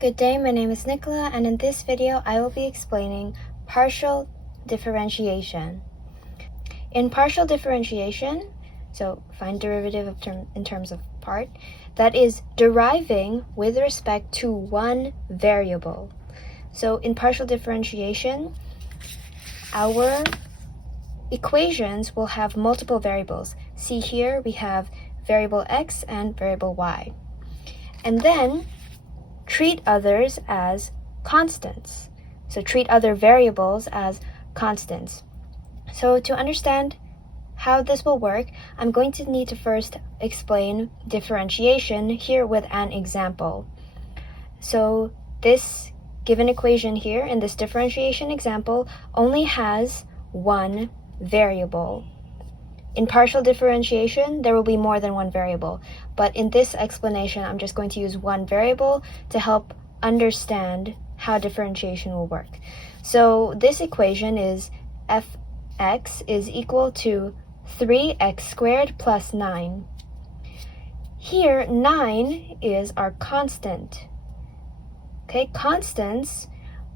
Good day, my name is Nicola, and in this video I will be explaining partial differentiation. In partial differentiation, so find derivative in terms of part, that is deriving with respect to one variable. So in partial differentiation, our equations will have multiple variables. See here we have variable x and variable y. And then treat others as constants. So treat other variables as constants. So to understand how this will work, I'm going to need to first explain differentiation here with an example. So this given equation here in this differentiation example only has one variable. In partial differentiation, there will be more than one variable, but in this explanation, I'm just going to use one variable to help understand how differentiation will work. So this equation is fx is equal to 3x squared plus 9. Here, 9 is our constant. Okay, constants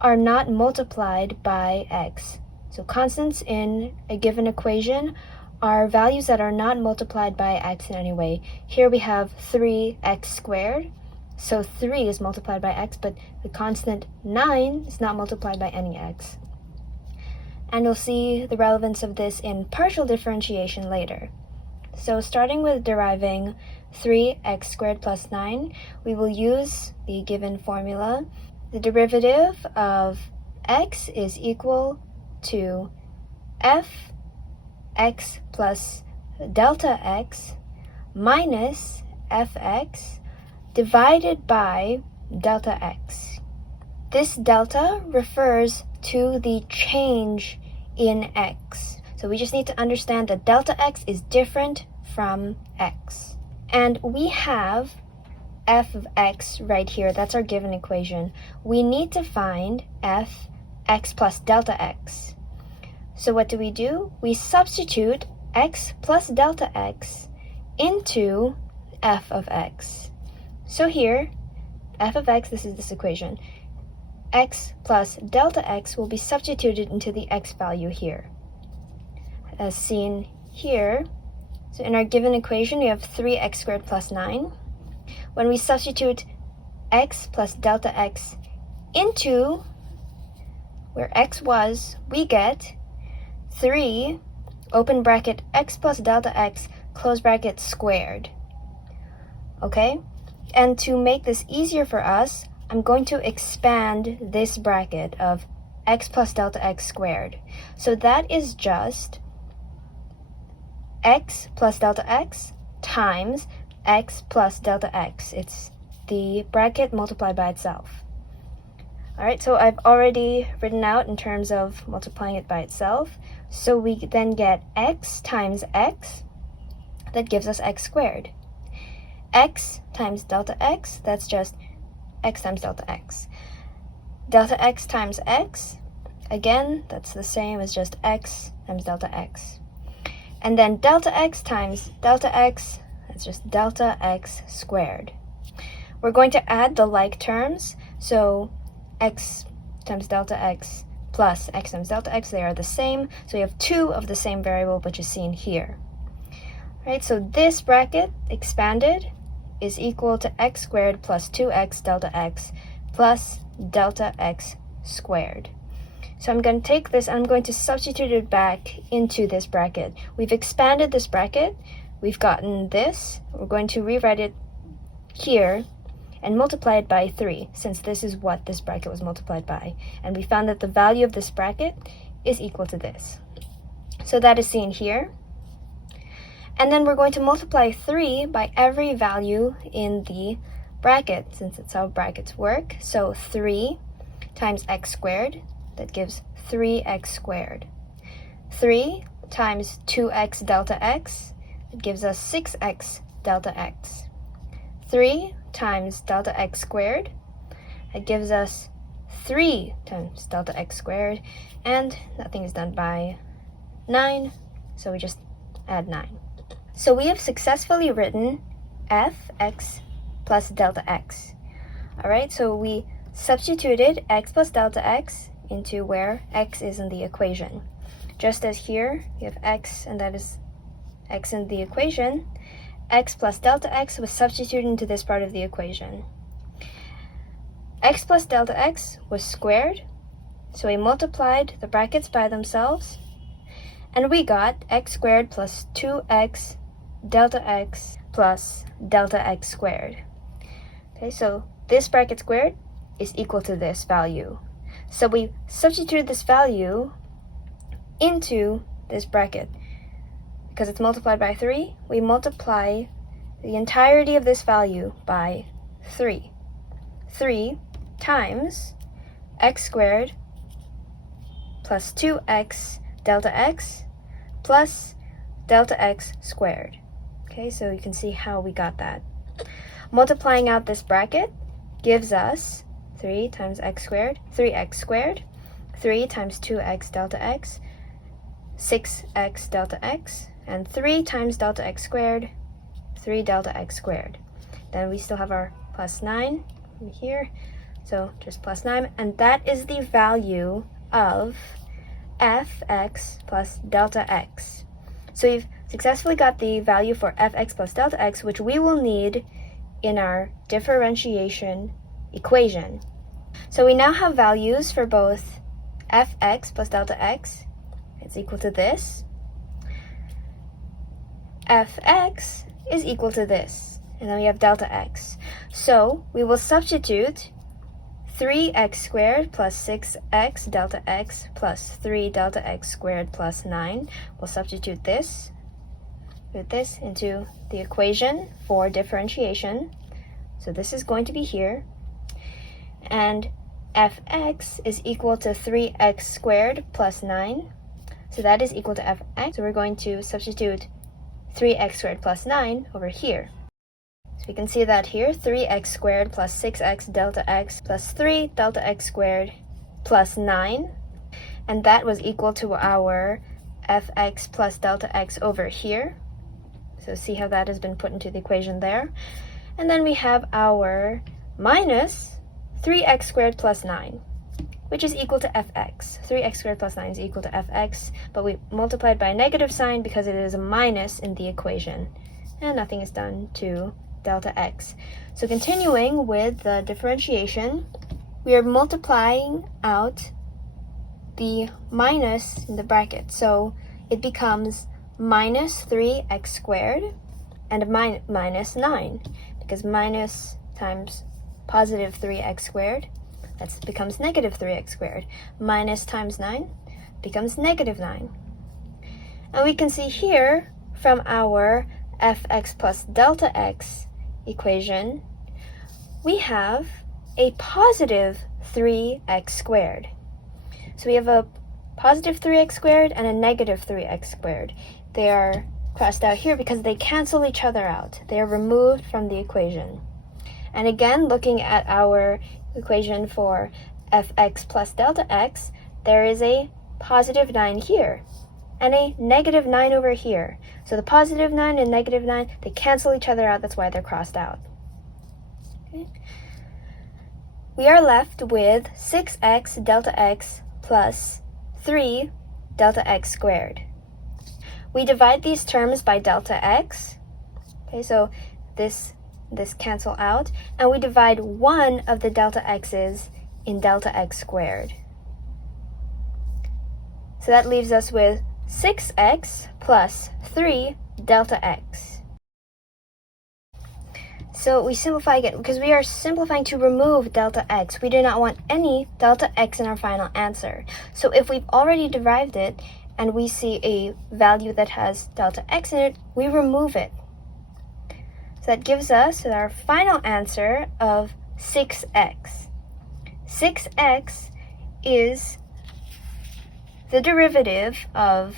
are not multiplied by x. So constants in a given equation are values that are not multiplied by x in any way. Here we have 3x squared, so 3 is multiplied by x, but the constant 9 is not multiplied by any x. And you'll see the relevance of this in partial differentiation later. So starting with deriving 3x squared plus 9, we will use the given formula. The derivative of x is equal to x plus delta x minus fx divided by delta x. This delta refers to the change in x. So we just need to understand that delta x is different from x. And we have f of x right here. That's our given equation. We need to find fx plus delta x. So what do? We substitute x plus delta x into f of x. So here, f of x, this is this equation, x plus delta x will be substituted into the x value here. As seen here, so in our given equation, we have 3x squared plus 9. When we substitute x plus delta x into where x was, we get 3, open bracket, x plus delta x, close bracket, squared. Okay? And to make this easier for us, I'm going to expand this bracket of x plus delta x squared. So that is just x plus delta x times x plus delta x. It's the bracket multiplied by itself. Alright, so I've already written out in terms of multiplying it by itself. So we then get x times x, that gives us x squared. X times delta x, that's just x times delta x. Delta x times x, again, that's the same as just x times delta x. And then delta x times delta x, that's just delta x squared. We're going to add the like terms, so x times delta x plus x times delta x, they are the same. So we have two of the same variable, which is seen here. Right, so this bracket expanded is equal to x squared plus 2x delta x plus delta x squared. So I'm going to take this and I'm going to substitute it back into this bracket. We've expanded this bracket. We've gotten this. We're going to rewrite it here and multiply it by 3, since this is what this bracket was multiplied by. And we found that the value of this bracket is equal to this. So that is seen here. And then we're going to multiply 3 by every value in the bracket, since it's how brackets work. So 3 times x squared, that gives 3x squared. 3 times 2x delta x, it gives us 6x delta x. 3 times delta x squared, it gives us 3 times delta x squared, and nothing is done by 9, so we just add 9. So we have successfully written fx plus delta x. All right, so we substituted x plus delta x into where x is in the equation. Just as here, we have x, and that is x in the equation, x plus delta x was substituted into this part of the equation. X plus delta x was squared, so we multiplied the brackets by themselves, and we got x squared plus 2x delta x plus delta x squared. Okay, so this bracket squared is equal to this value. So we substituted this value into this bracket. Because it's multiplied by 3, we multiply the entirety of this value by 3. 3 times x squared plus 2x delta x plus delta x squared. Okay, so you can see how we got that. Multiplying out this bracket gives us 3 times x squared, 3x squared, 3 times 2x delta x, 6x delta x, and 3 times delta x squared, 3 delta x squared. Then we still have our plus 9 here, so just plus 9, and that is the value of fx plus delta x. So we've successfully got the value for fx plus delta x, which we will need in our differentiation equation. So we now have values for both fx plus delta x. It's equal to this. Fx is equal to this. And then we have delta x. So we will substitute 3x squared plus 6x delta x plus 3 delta x squared plus 9. We'll substitute this with this into the equation for differentiation. So this is going to be here. And fx is equal to 3x squared plus 9. So that is equal to fx. So we're going to substitute 3x squared plus 9 over here. So we can see that here, 3x squared plus 6x delta x plus 3 delta x squared plus 9. And that was equal to our fx plus delta x over here. So see how that has been put into the equation there. And then we have our minus 3x squared plus 9, which is equal to fx. 3x squared plus 9 is equal to fx, but we multiplied by a negative sign because it is a minus in the equation. And nothing is done to delta x. So continuing with the differentiation, we are multiplying out the minus in the bracket. So it becomes minus 3x squared and minus 9, because minus times positive 3x squared, that becomes negative 3x squared. Minus times 9 becomes negative 9. And we can see here from our fx plus delta x equation, we have a positive 3x squared. So we have a positive 3x squared and a negative 3x squared. They are crossed out here because they cancel each other out. They are removed from the equation. And again, looking at our equation for fx plus delta x, there is a positive 9 here and a negative 9 over here. So the positive 9 and negative 9, they cancel each other out. That's why they're crossed out. Okay. We are left with 6x delta x plus 3 delta x squared. We divide these terms by delta x. Okay, so this cancel out, and we divide one of the delta x's in delta x squared. So that leaves us with 6x plus 3 delta x. So we simplify again because we are simplifying to remove delta x. We do not want any delta x in our final answer. So if we've already derived it and we see a value that has delta x in it, we remove it. So that gives us our final answer of 6x. 6x is the derivative of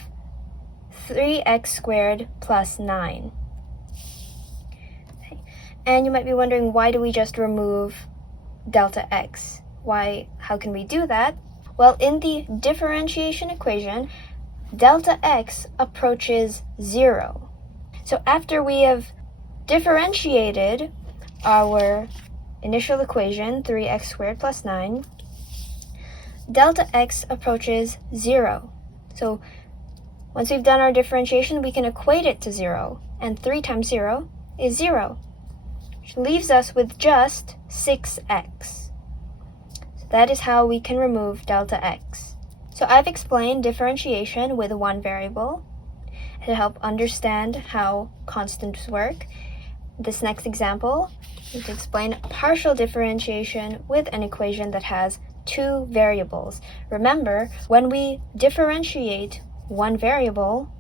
3x squared plus 9. Okay. And you might be wondering, why do we just remove delta x? How can we do that? Well, in the differentiation equation, delta x approaches 0. So after we have differentiated our initial equation, 3x squared plus 9, delta x approaches 0. So once we've done our differentiation, we can equate it to 0. And 3 times 0 is 0, which leaves us with just 6x. So that is how we can remove delta x. So I've explained differentiation with one variable to help understand how constants work. This next example is to explain partial differentiation with an equation that has two variables. Remember, when we differentiate one variable,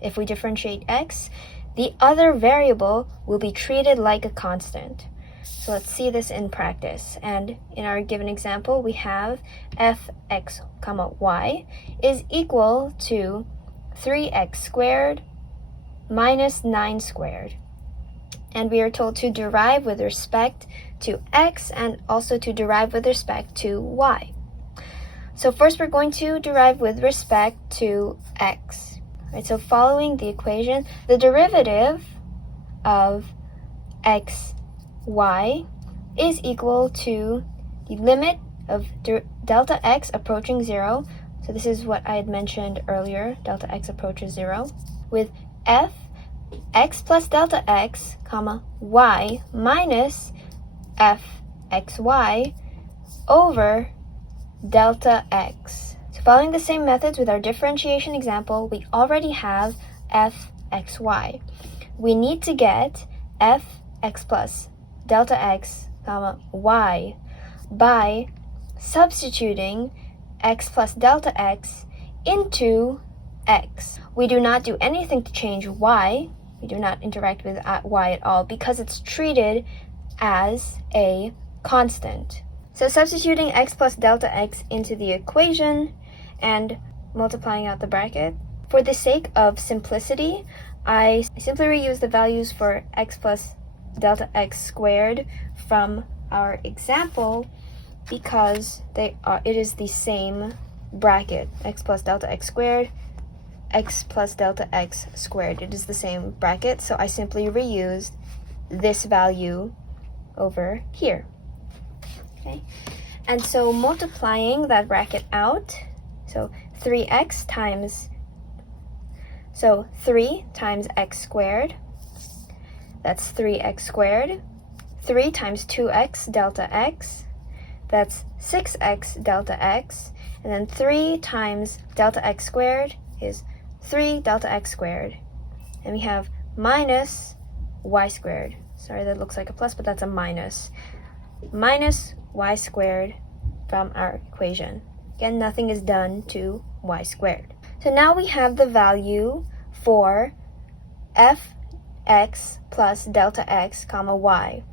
if we differentiate x, the other variable will be treated like a constant. So let's see this in practice. And in our given example, we have fx, y is equal to 3x squared minus 9 squared. And we are told to derive with respect to x and also to derive with respect to y. So first we're going to derive with respect to x. Right, so following the equation, the derivative of xy is equal to the limit of delta x approaching 0. So this is what I had mentioned earlier, delta x approaches 0, with f x plus delta x, y minus f xy over delta x. So following the same methods with our differentiation example, we already have f xy. We need to get f x plus delta x, y by substituting x plus delta x into x. We do not do anything to change y. We do not interact with y at all because it's treated as a constant. So substituting x plus delta x into the equation and multiplying out the bracket. For the sake of simplicity, I simply reuse the values for x plus delta x squared from our example because it is the same bracket, x plus delta x squared, x plus delta x squared. It is the same bracket, so I simply reused this value over here. Okay, and so multiplying that bracket out, so 3x times, so 3 times x squared, that's 3x squared. 3 times 2x delta x, that's 6x delta x, and then 3 times delta x squared is 3 delta x squared. And we have minus y squared. Sorry, that looks like a plus, but that's a minus. Minus y squared from our equation. Again, nothing is done to y squared. So now we have the value for fx plus delta x, y.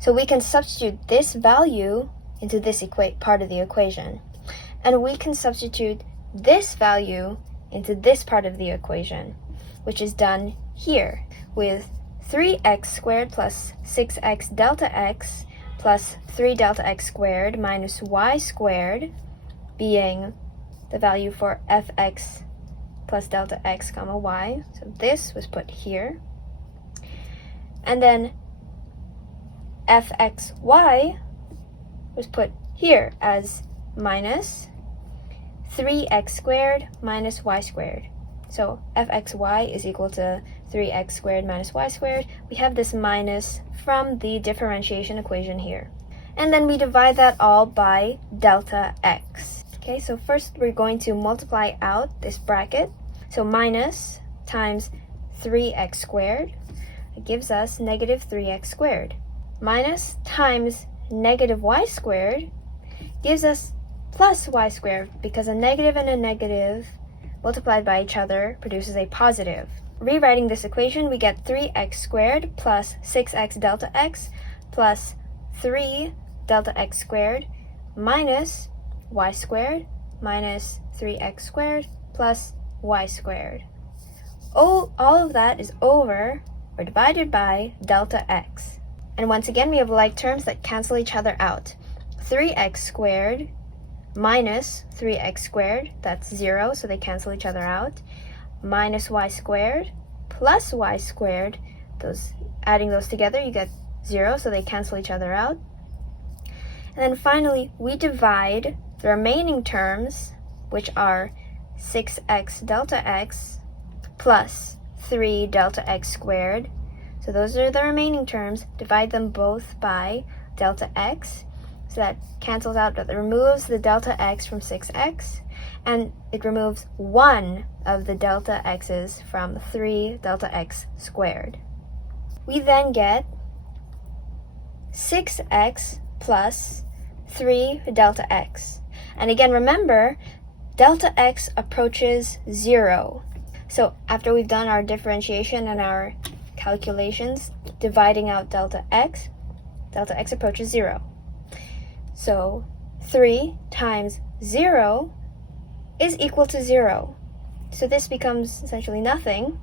So we can substitute this value into this part of the equation. And we can substitute this value into this part of the equation, which is done here with 3x squared plus 6x delta x plus 3 delta x squared minus y squared being the value for fx plus delta x, y. So this was put here. And then fxy was put here as minus 3x squared minus y squared. So fxy is equal to 3x squared minus y squared. We have this minus from the differentiation equation here. And then we divide that all by delta x. Okay, so first we're going to multiply out this bracket. So minus times 3x squared, it gives us negative 3x squared. Minus times negative y squared gives us plus y squared, because a negative and a negative multiplied by each other produces a positive. Rewriting this equation, we get 3x squared plus 6x delta x plus 3 delta x squared minus y squared minus 3x squared plus y squared. All of that is over or divided by delta x. And once again, we have like terms that cancel each other out. 3x squared minus 3x squared, that's 0, so they cancel each other out, minus y squared plus y squared, adding those together, you get 0, so they cancel each other out. And then finally, we divide the remaining terms, which are 6x delta x plus 3 delta x squared. So those are the remaining terms. Divide them both by delta x. So that cancels out, that removes the delta x from 6x, and it removes one of the delta x's from 3 delta x squared. We then get 6x plus 3 delta x. And again, remember, delta x approaches 0. So after we've done our differentiation and our calculations, dividing out delta x approaches 0. So 3 times 0 is equal to 0. So this becomes essentially nothing,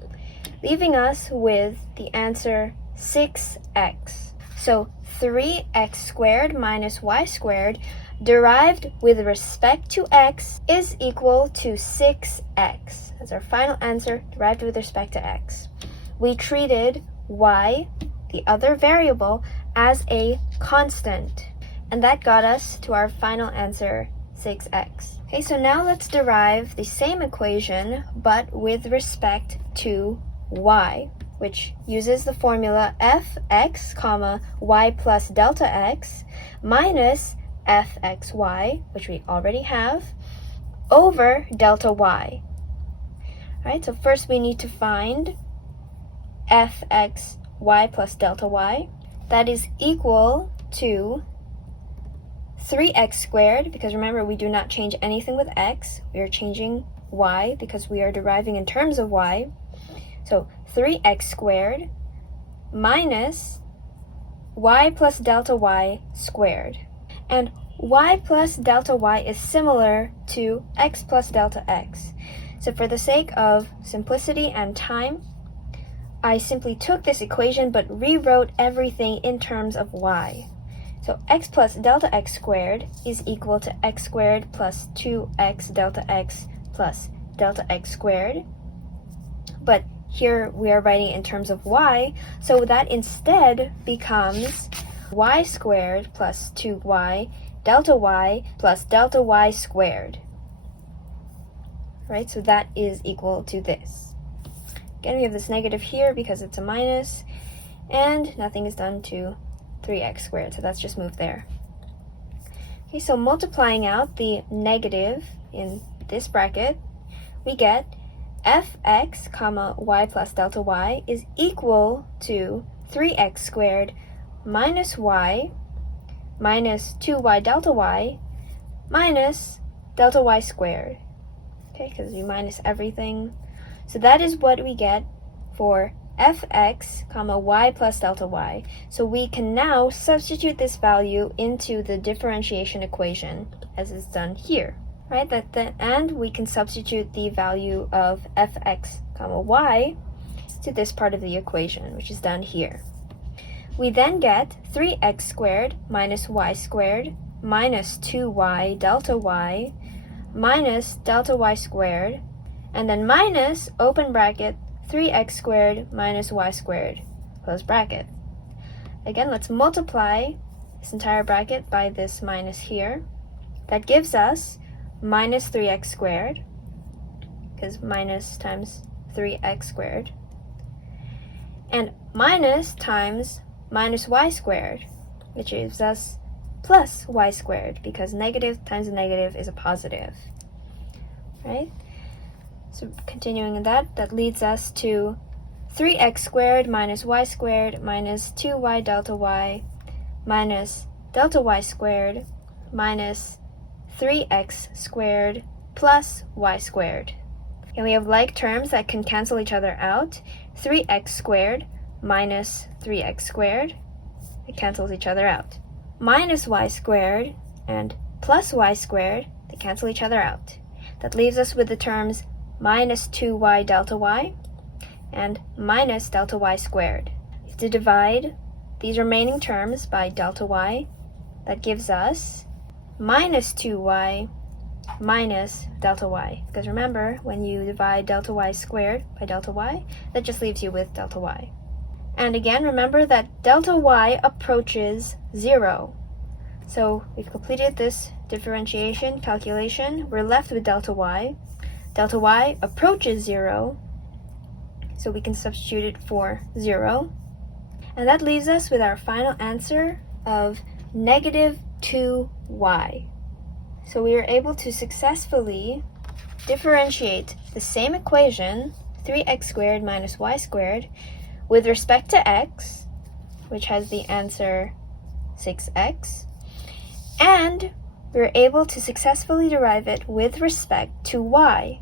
leaving us with the answer 6x. So 3x squared minus y squared derived with respect to x is equal to 6x. That's our final answer, derived with respect to x. We treated y, the other variable, as a constant, and that got us to our final answer, 6x. Okay, so now let's derive the same equation, but with respect to y, which uses the formula fx, comma, y plus delta x minus fxy, which we already have, over delta y. All right, so first we need to find fxy plus delta y. That is equal to 3x squared, because remember, we do not change anything with x. We are changing y because we are deriving in terms of y. So 3x squared minus y plus delta y squared. And y plus delta y is similar to x plus delta x. So for the sake of simplicity and time, I simply took this equation but rewrote everything in terms of y. So x plus delta x squared is equal to x squared plus 2x delta x plus delta x squared. But here we are writing it in terms of y, so that instead becomes y squared plus 2y delta y plus delta y squared. Right, so that is equal to this. Again, we have this negative here because it's a minus, and nothing is done to 3x squared, so that's just moved there. Okay, so multiplying out the negative in this bracket, we get fx, comma, y plus delta y is equal to 3x squared minus y minus 2y delta y minus delta y squared. Okay, because we minus everything. So that is what we get for fx, comma, y plus delta y. So we can now substitute this value into the differentiation equation as is done here. Right, and we can substitute the value of fx, comma, y to this part of the equation, which is done here. We then get 3x squared minus y squared minus 2y delta y minus delta y squared, and then minus, open bracket, 3x squared minus y squared, close bracket. Again, let's multiply this entire bracket by this minus here. That gives us minus 3x squared, because minus times 3x squared, and minus times minus y squared, which gives us plus y squared, because negative times a negative is a positive, right? So continuing in that leads us to 3x squared minus y squared minus 2y delta y minus delta y squared minus 3x squared plus y squared. And we have like terms that can cancel each other out. 3x squared minus 3x squared, it cancels each other out. Minus y squared and plus y squared, they cancel each other out. That leaves us with the terms minus 2y delta y and minus delta y squared. We have to divide these remaining terms by delta y. That gives us minus 2y minus delta y. Because remember, when you divide delta y squared by delta y, that just leaves you with delta y. And again, remember that delta y approaches 0. So we've completed this differentiation calculation. We're left with delta y. Delta y approaches 0, so we can substitute it for 0. And that leaves us with our final answer of negative 2y. So we were able to successfully differentiate the same equation, 3x squared minus y squared, with respect to x, which has the answer 6x, and we were able to successfully derive it with respect to y,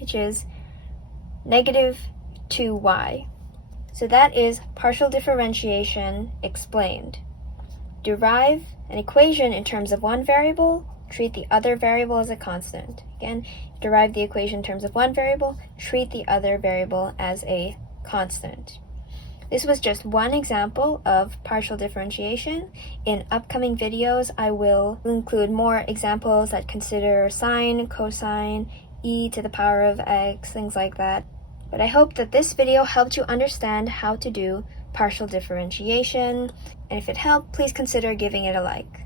which is negative 2y. So that is partial differentiation explained. Derive an equation in terms of one variable, treat the other variable as a constant. Again, derive the equation in terms of one variable, treat the other variable as a constant. This was just one example of partial differentiation. In upcoming videos, I will include more examples that consider sine, cosine, e to the power of x, things like that. But I hope that this video helped you understand how to do partial differentiation, and if it helped, please consider giving it a like.